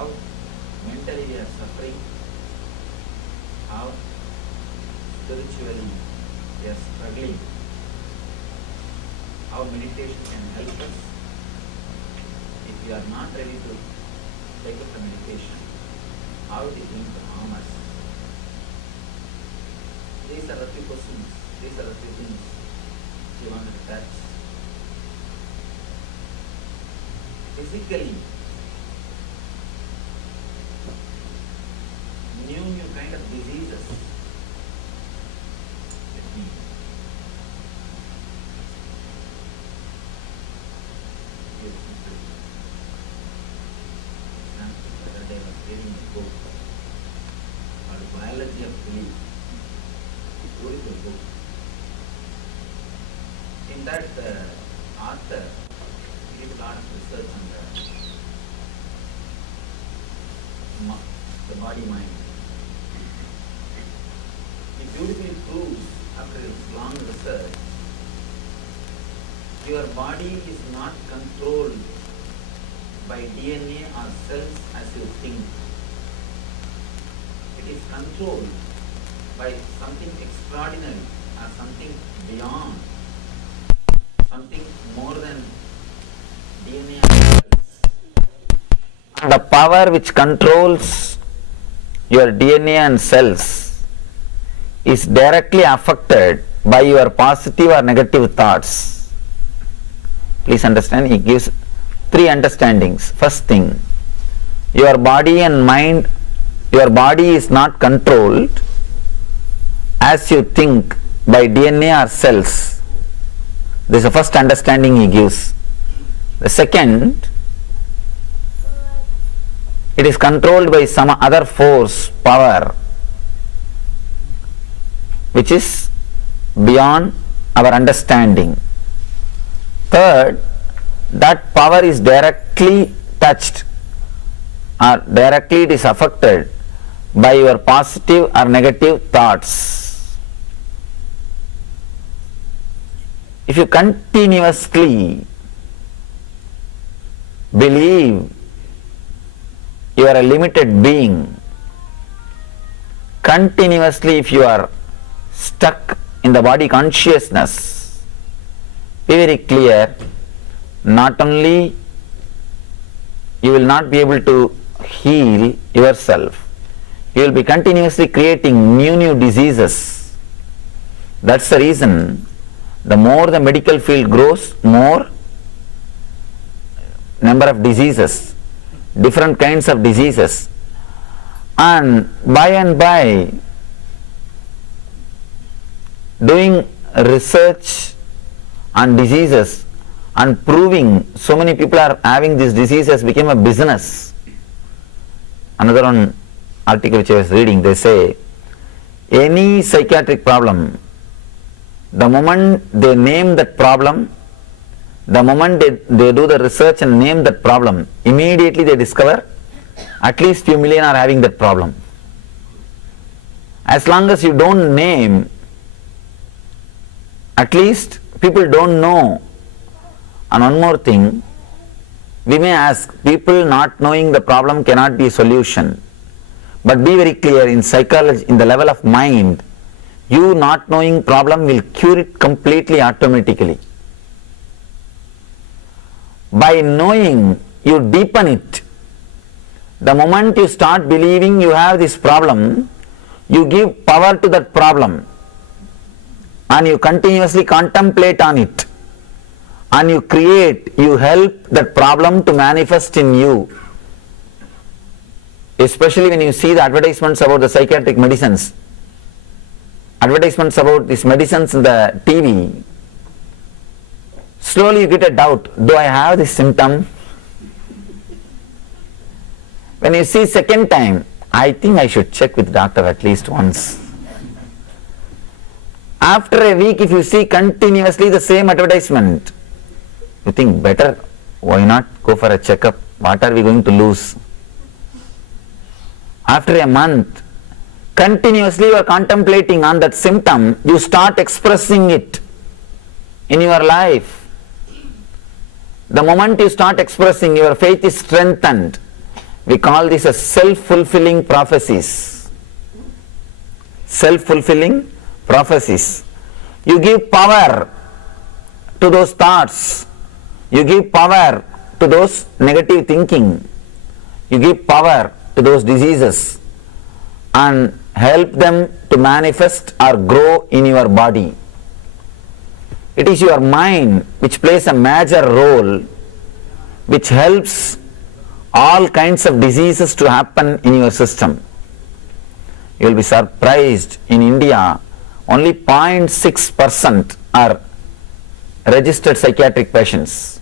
how mentally we are suffering, how spiritually we are struggling, how meditation can help us. If we are not ready to take up the meditation, how it is going to harm us? These are the few questions, these are the few things we want to touch. Physically, new kind of diseases. Let me give simple example. The other day I was reading a book called Biology of Belief. Beautiful book. In that, the author did a lot of research on the body-mind. He beautifully proves, after his long research, your body is not controlled by DNA or cells as you think. It is controlled by something extraordinary or something beyond, something more than DNA and cells. The power which controls your DNA and cells is directly affected by your positive or negative thoughts. Please understand, he gives three understandings. First thing, your body and mind, your body is not controlled as you think by DNA or cells. This is the first understanding he gives. The second, it is controlled by some other force, power, which is beyond our understanding. Third, that power is directly touched or directly it is affected by your positive or negative thoughts. If you continuously believe you are a limited being, continuously if you are stuck in the body consciousness, be very clear, not only you will not be able to heal yourself, you will be continuously creating new diseases. That's the reason the more the medical field grows, more number of diseases, different kinds of diseases, and by doing research on diseases and proving so many people are having these diseases became a business. Another one article which I was reading, they say any psychiatric problem, the moment they name that problem, the moment they do the research and name that problem, immediately they discover at least few million are having that problem. As long as you don't name, at least people don't know. And one more thing, we may ask, people not knowing the problem cannot be a solution. But be very clear, in psychology, in the level of mind, you not knowing problem will cure it completely automatically. By knowing, you deepen it. The moment you start believing you have this problem, you give power to that problem and you continuously contemplate on it and you create, you help that problem to manifest in you. Especially when you see the advertisements about the psychiatric medicines, advertisements about these medicines in the TV, slowly you get a doubt, do I have this symptom? When you see second time, I think I should check with doctor at least once. After a week, if you see continuously the same advertisement, you think better, why not go for a checkup? What are we going to lose? After a month, continuously you are contemplating on that symptom, you start expressing it in your life. The moment you start expressing, your faith is strengthened. We call this as self-fulfilling prophecies. Self-fulfilling prophecies. You give power to those thoughts. You give power to those negative thinking. You give power to those diseases and help them to manifest or grow in your body. It is your mind which plays a major role, which helps all kinds of diseases to happen in your system. You will be surprised, in India only 0.6% are registered psychiatric patients.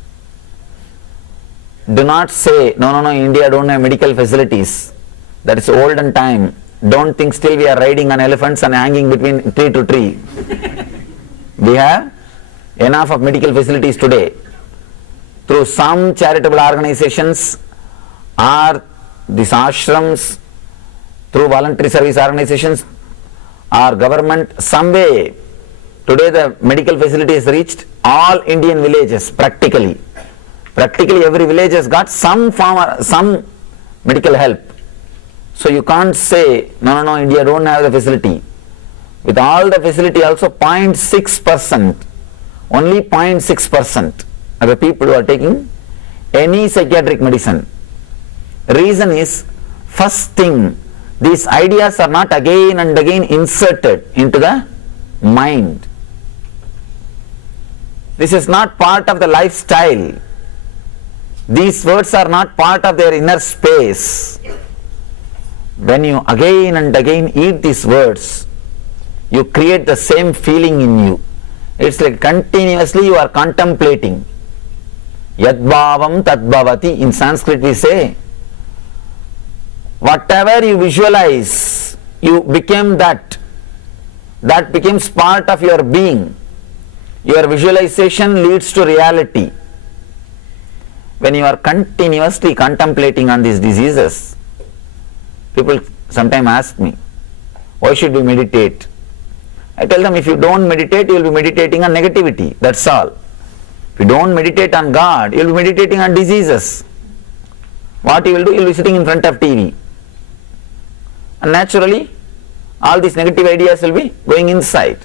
Do not say, no, India don't have medical facilities. That is olden time. Don't think still we are riding on elephants and hanging between tree to tree. We have enough of medical facilities today. Through some charitable organizations or these ashrams, through voluntary service organizations or government, some way today the medical facility has reached all Indian villages practically. Practically every village has got some medical help. So you can't say, no, India don't have the facility. With all the facility also 0.6%, only 0.6% are the people who are taking any psychiatric medicine. Reason is, first thing, these ideas are not again and again inserted into the mind. This is not part of the lifestyle. These words are not part of their inner space. When you again and again eat these words, you create the same feeling in you. It's like continuously you are contemplating. Yadbhavam tadbhavati. In Sanskrit we say, whatever you visualize, you became that. That becomes part of your being. Your visualization leads to reality. When you are continuously contemplating on these diseases, people sometimes ask me, why should we meditate? I tell them, if you don't meditate, you will be meditating on negativity. That's all. If you don't meditate on God, you will be meditating on diseases. What you will do? You will be sitting in front of TV. And naturally, all these negative ideas will be going inside.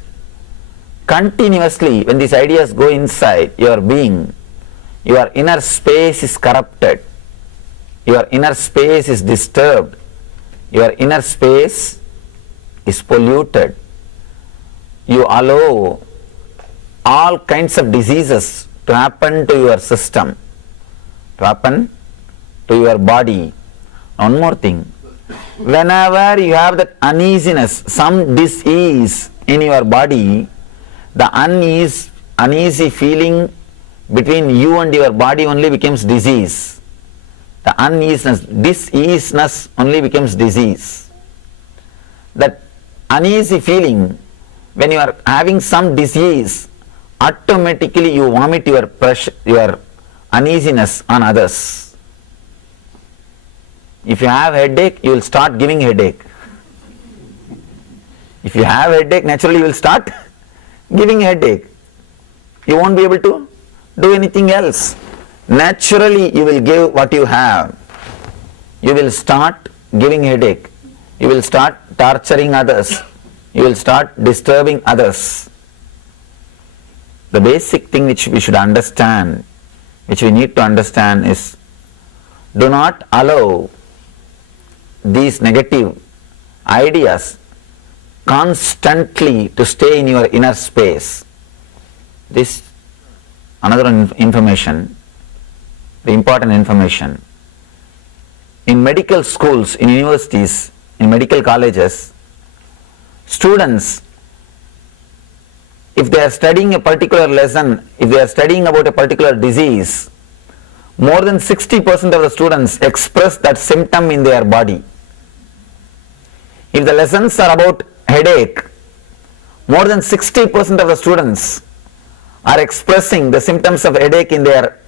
Continuously, when these ideas go inside your being, your inner space is corrupted. Your inner space is disturbed. Your inner space is polluted. You allow all kinds of diseases to happen to your system, to happen to your body. One more thing, whenever you have that uneasiness, some dis-ease in your body, the uneasy feeling between you and your body only becomes disease. The uneasiness, dis-easiness only becomes disease. That uneasy feeling, when you are having some disease, automatically you vomit your pressure, your uneasiness on others. If you have headache, you will start giving headache. If you have headache, naturally you will start giving headache. You won't be able to do anything else. Naturally you will give what you have. You will start giving headache. You will start torturing others. You will start disturbing others. The basic thing which we should understand, which we need to understand is, do not allow these negative ideas constantly to stay in your inner space. This another information, the important information. In medical schools, in universities, in medical colleges, students, if they are studying a particular lesson, if they are studying about a particular disease, more than 60% of the students express that symptom in their body. If the lessons are about headache, more than 60% of the students are expressing the symptoms of headache in their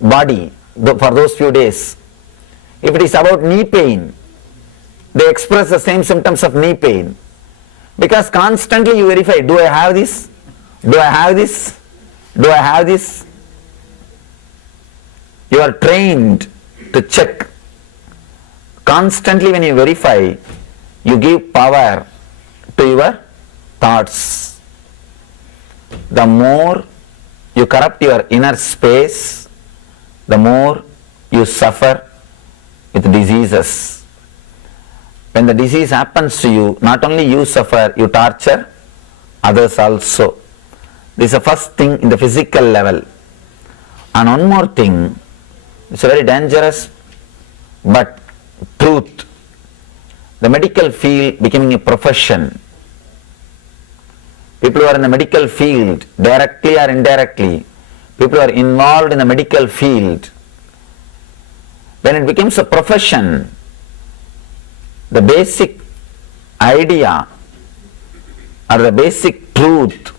body for those few days. If it is about knee pain, they express the same symptoms of knee pain. Because constantly you verify, do I have this? Do I have this? Do I have this? You are trained to check. Constantly when you verify, you give power to your thoughts. The more you corrupt your inner space, the more you suffer with diseases. When the disease happens to you, not only you suffer, you torture others also. This is the first thing in the physical level. And one more thing, it's a very dangerous but truth. The medical field becoming a profession. People who are in the medical field, directly or indirectly, people who are involved in the medical field, when it becomes a profession, the basic idea or the basic truth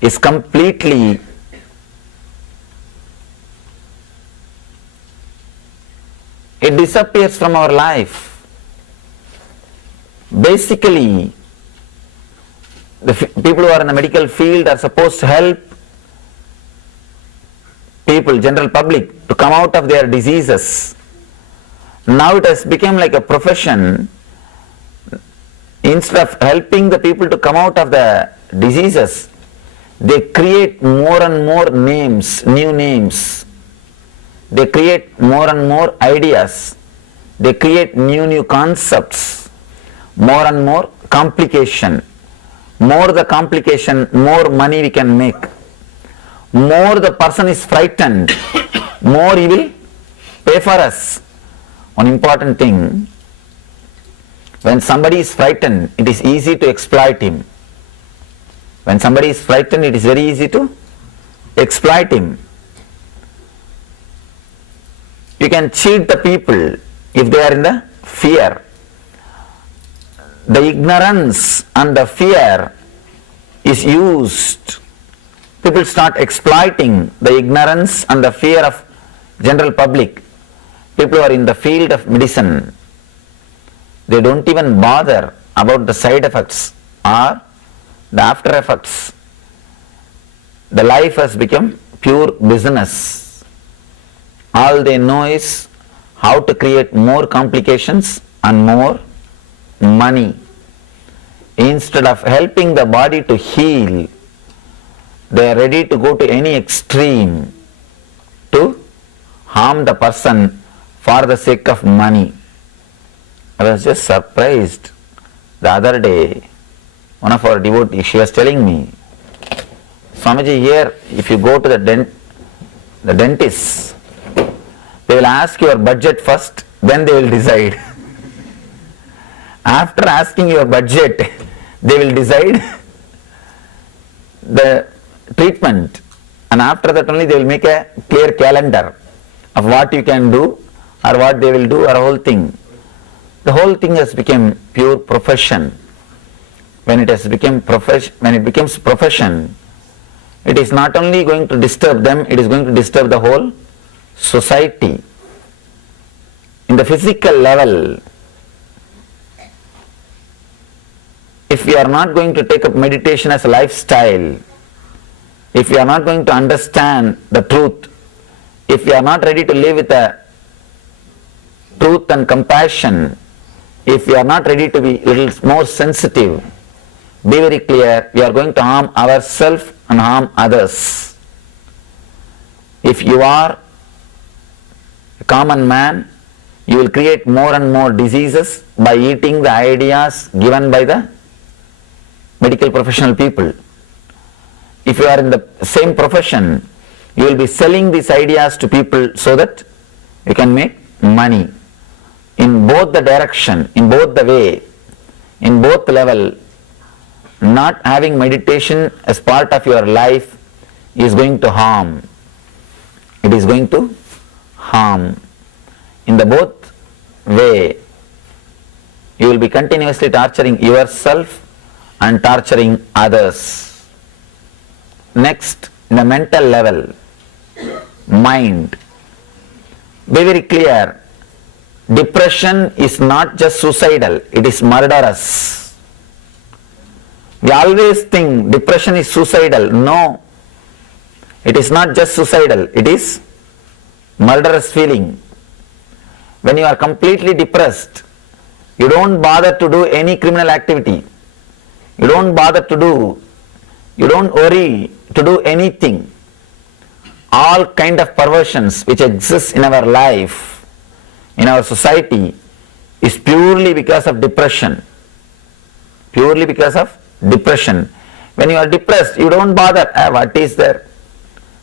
is completely it disappears from our life. Basically, the people who are in the medical field are supposed to help people, general public, to come out of their diseases. Now it has become like a profession. Instead of helping the people to come out of the diseases, they create more and more names, new names. They create more and more ideas. They create new concepts. More and more complication. More the complication, more money we can make. More the person is frightened, more he will pay for us. One important thing, when somebody is frightened, it is easy to exploit him. When somebody is frightened, it is very easy to exploit him. You can cheat the people if they are in the fear. The ignorance and the fear is used. People start exploiting the ignorance and the fear of general public. People who are in the field of medicine, they don't even bother about the side effects or the after effects. The life has become pure business. All they know is how to create more complications and more money. Instead of helping the body to heal, they are ready to go to any extreme to harm the person for the sake of money. I was just surprised the other day. One of our devotees, she was telling me, Swamiji, here if you go to the dentist, they will ask your budget first, then they will decide. After asking your budget, they will decide the treatment, and after that only they will make a clear calendar of what you can do or what they will do or a whole thing. The whole thing has become pure profession. When it has become when it becomes profession, it is not only going to disturb them, it is going to disturb the whole society. In the physical level, if we are not going to take up meditation as a lifestyle, if we are not going to understand the truth, if we are not ready to live with a truth and compassion, if we are not ready to be a little more sensitive, be very clear, we are going to harm ourselves and harm others. If you are a common man, you will create more and more diseases by eating the ideas given by the medical professional people. If you are in the same profession, you will be selling these ideas to people so that you can make money. In both the direction, in both the way, in both level, not having meditation as part of your life is going to harm. It is going to harm. In the both way, you will be continuously torturing yourself and torturing others. Next, in the mental level, mind. Be very clear, depression is not just suicidal, it is murderous. We always think depression is suicidal. No, it is not just suicidal, it is murderous feeling. When you are completely depressed, you don't bother to do any criminal activity. You don't worry to do anything. All kind of perversions which exist in our life, in our society, is purely because of depression. Purely because of depression. When you are depressed, you don't bother. What is there?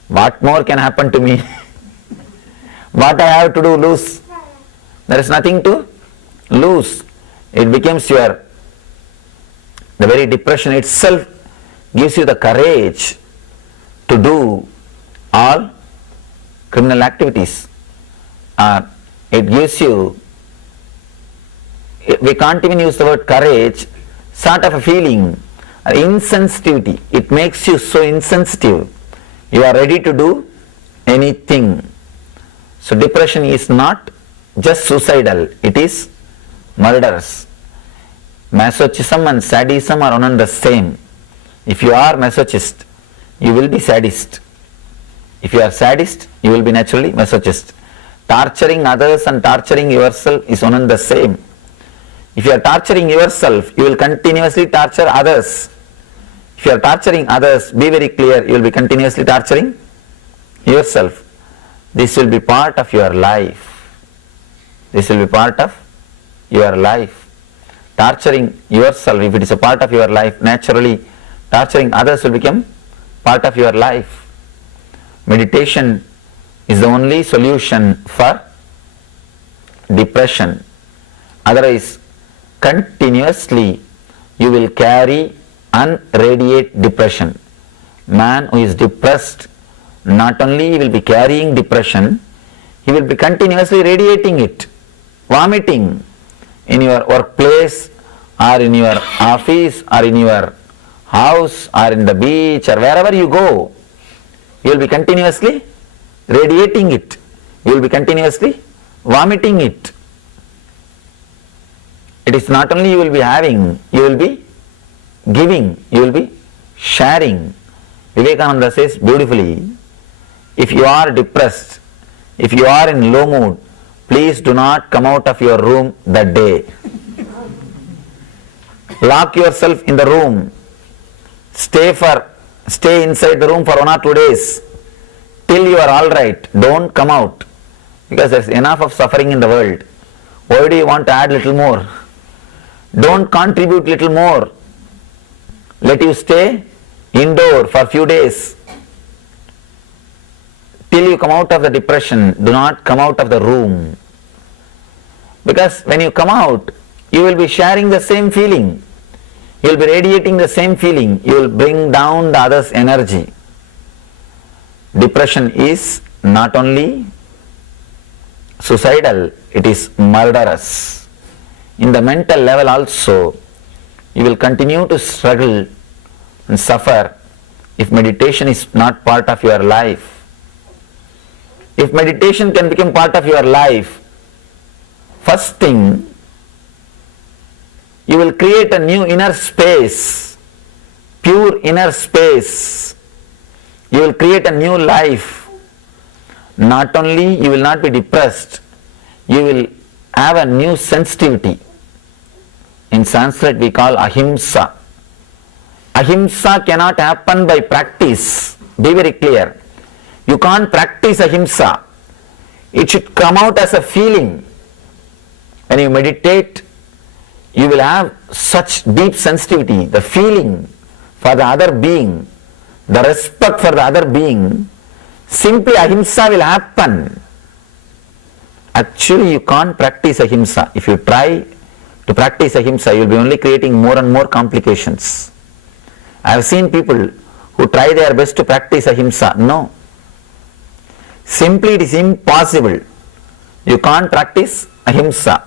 What more can happen to me? What I have to do, lose? There is nothing to lose. It becomes the very depression itself gives you the courage to do all criminal activities. It gives you, we can't even use the word courage, sort of a feeling, insensitivity. It makes you so insensitive. You are ready to do anything. So depression is not just suicidal, it is murderous. Masochism and sadism are one and the same. If you are masochist, you will be sadist. If you are sadist, you will be naturally masochist. Torturing others and torturing yourself is one and the same. If you are torturing yourself, you will continuously torture others. If you are torturing others, be very clear, you will be continuously torturing yourself. This will be part of your life. This will be part of your life. Torturing yourself, if it is a part of your life, naturally torturing others will become part of your life. Meditation is the only solution for depression. Otherwise, continuously you will carry and radiate depression. Man who is depressed, not only he will be carrying depression, he will be continuously radiating it, vomiting in your workplace or in your office or in your house or in the beach or wherever you go. You will be continuously radiating it. You will be continuously vomiting it. It is not only you will be having, you will be giving, you will be sharing. Vivekananda says beautifully, if you are depressed, if you are in low mood, please do not come out of your room that day. Lock yourself in the room. Stay inside the room for 1 or 2 days till you are all right. Don't come out, because there is enough of suffering in the world. Why do you want to add little more? Don't contribute little more. Let you stay indoor for few days till you come out of the depression. Do not come out of the room, because when you come out, you will be sharing the same feeling. You will be radiating the same feeling. You will bring down the other's energy. Depression is not only suicidal, it is murderous. In the mental level also, you will continue to struggle and suffer if meditation is not part of your life. If meditation can become part of your life, first thing, you will create a new inner space, pure inner space. You will create a new life. Not only you will not be depressed, you will have a new sensitivity. In Sanskrit we call ahimsa. Ahimsa cannot happen by practice. Be very clear. You can't practice ahimsa. It should come out as a feeling. When you meditate, you will have such deep sensitivity, the feeling for the other being, the respect for the other being. Simply ahimsa will happen. Actually, you can't practice ahimsa. If you try to practice ahimsa, you will be only creating more and more complications. I have seen people who try their best to practice ahimsa. No. Simply it is impossible. You can't practice ahimsa.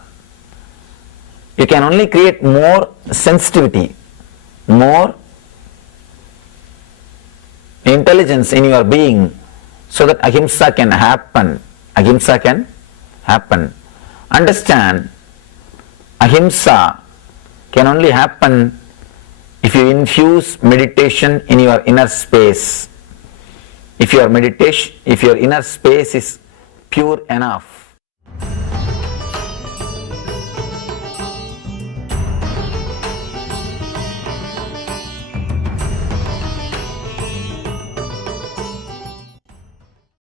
You can only create more sensitivity, more intelligence in your being, so that ahimsa can happen. Ahimsa can happen. Understand, ahimsa can only happen if you infuse meditation in your inner space. If your inner space is pure enough,